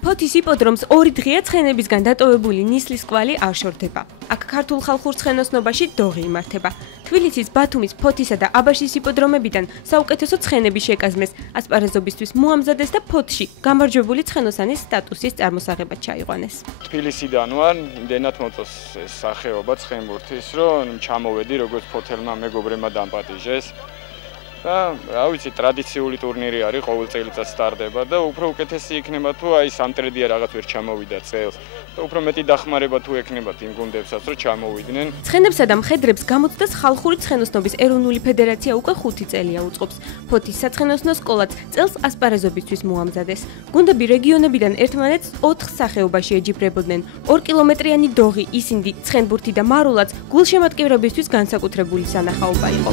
ფოთის იპოდრომს 2 დღეა ცხენებისგან დატოვებული ნისლის კვალი არ შორდება. აქ ქართულ ხალხურ ცხენოსნობაში დოღი იმართება. თბილისის, ბათუმის, ფოთისა და აბაშის იპოდრომებიდან საუკეთესო ცხენები შეკაზმეს, ასპარეზობისთვის მოამზადეს და ფოთში გამარჯვებული ცხენოსანის სტატუსის წარმოსაღებად ჩაიყვანეს. თბილისიდან ვარ, იმდენად მოწონს ეს სახეობა ცხენბურთის, რომ ჩამოვედი როგორც ფოთელმა მეგობრებმა დამპატიჟეს. და რა ვიცი, ტრადიციული ტურნირი არის, ყოველ წელიწადს სტარდება და უფრო უკეთესი იქნება თუ აი სამტრედია რაღაც ვერ ჩამოვიდა წელს და უფრო მეტი დახმარება თუ ექნებათ იმ გუნდებსაც, რომ ჩამოვიდნენ. ცხენებსა და მხედრებს გამოცდას ხალხური ცხენოსნობის ეროვნული ფედერაცია უკვე 5 წელია უწყობს. ფოთის საცხენოსნო სკოლაც წელს ასპარეზობისთვის მოამზადეს. გუნდები რეგიონებიდან ერთმანეთს 4 სახეობაში ეჯიბრებოდნენ. 2 კილომეტრიანი დოღი, ისინდი, ცხენბურთი და მარულაც გულშემატკივრებისთვის განსაკუთრებული სანახაობა იყო.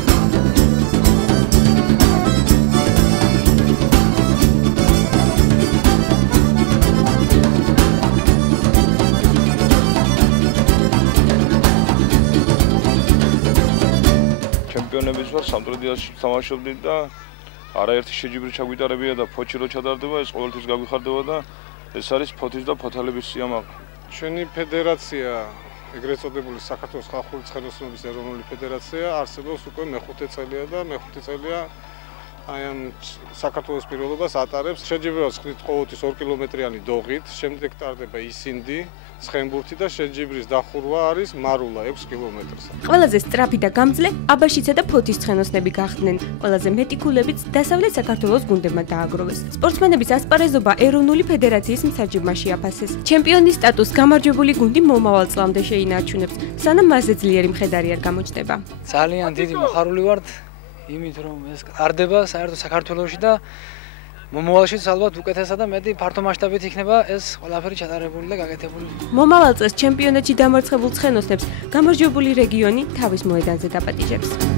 ჩემპიონების ვარ, სამტრედიაში თამაშობდი და არაერთი შეჯიბრი ჩაგვიტარებია და ფოთში რო ჩადარდება, ეს ყოველთვის გაგვიხარდება და ეს არის ფოთის და ფოთალების სიამაყე. ჩვენი ფედერაცია, ეგრეთ წოდებული საქართველოს ხალხური ცხენოსნობის ეროვნული ფედერაცია არსებობს უკვე მე-5 წელია და მე-5 წელია აი ამ საქართველოს პირველობას ატარებს. შეჯიბრებას ხდით ყოველთვის 2 კილომეტრიანი დოღით, შემდეგ ტარდება ისინდი, ცხენბურთი და შეჯიბრის დახურვა არის მარულა 6 კილომეტრზე. ყველაზე სწრაფი და გამძლე აბაშისა და ფოთის ცხენოსნები გახდნენ. ყველაზე მეტი ქულებიც დასავლეთ საქართველოს გუნდებმა დააგროვეს. სპორტსმენების ასპარეზობა ეროვნული ფედერაციის მსაჯებმა შეაფასეს. ჩემპიონის სტატუსს გამარჯვებული გუნდი მომავალ წლამდე შეინარჩუნებს, სანამ მასზე ძლიერი მხედარი არ გამოჩნდება. ძალიან დიდი მოხარული ვართ იმით, რომ ეს ტარდება საერთოდ საქართველოში და მომავალშიც ალბათ უკეთესა და მეტი ფართო მასშტაბით იქნება ეს ყველაფერი ჩატარებული და გაკეთებული. მომავალ წელს ჩემპიონატში დამარცხებულ ცხენოსნებს გამარჯვებული რეგიონი თავის მოედანზე დაპატიჟებს.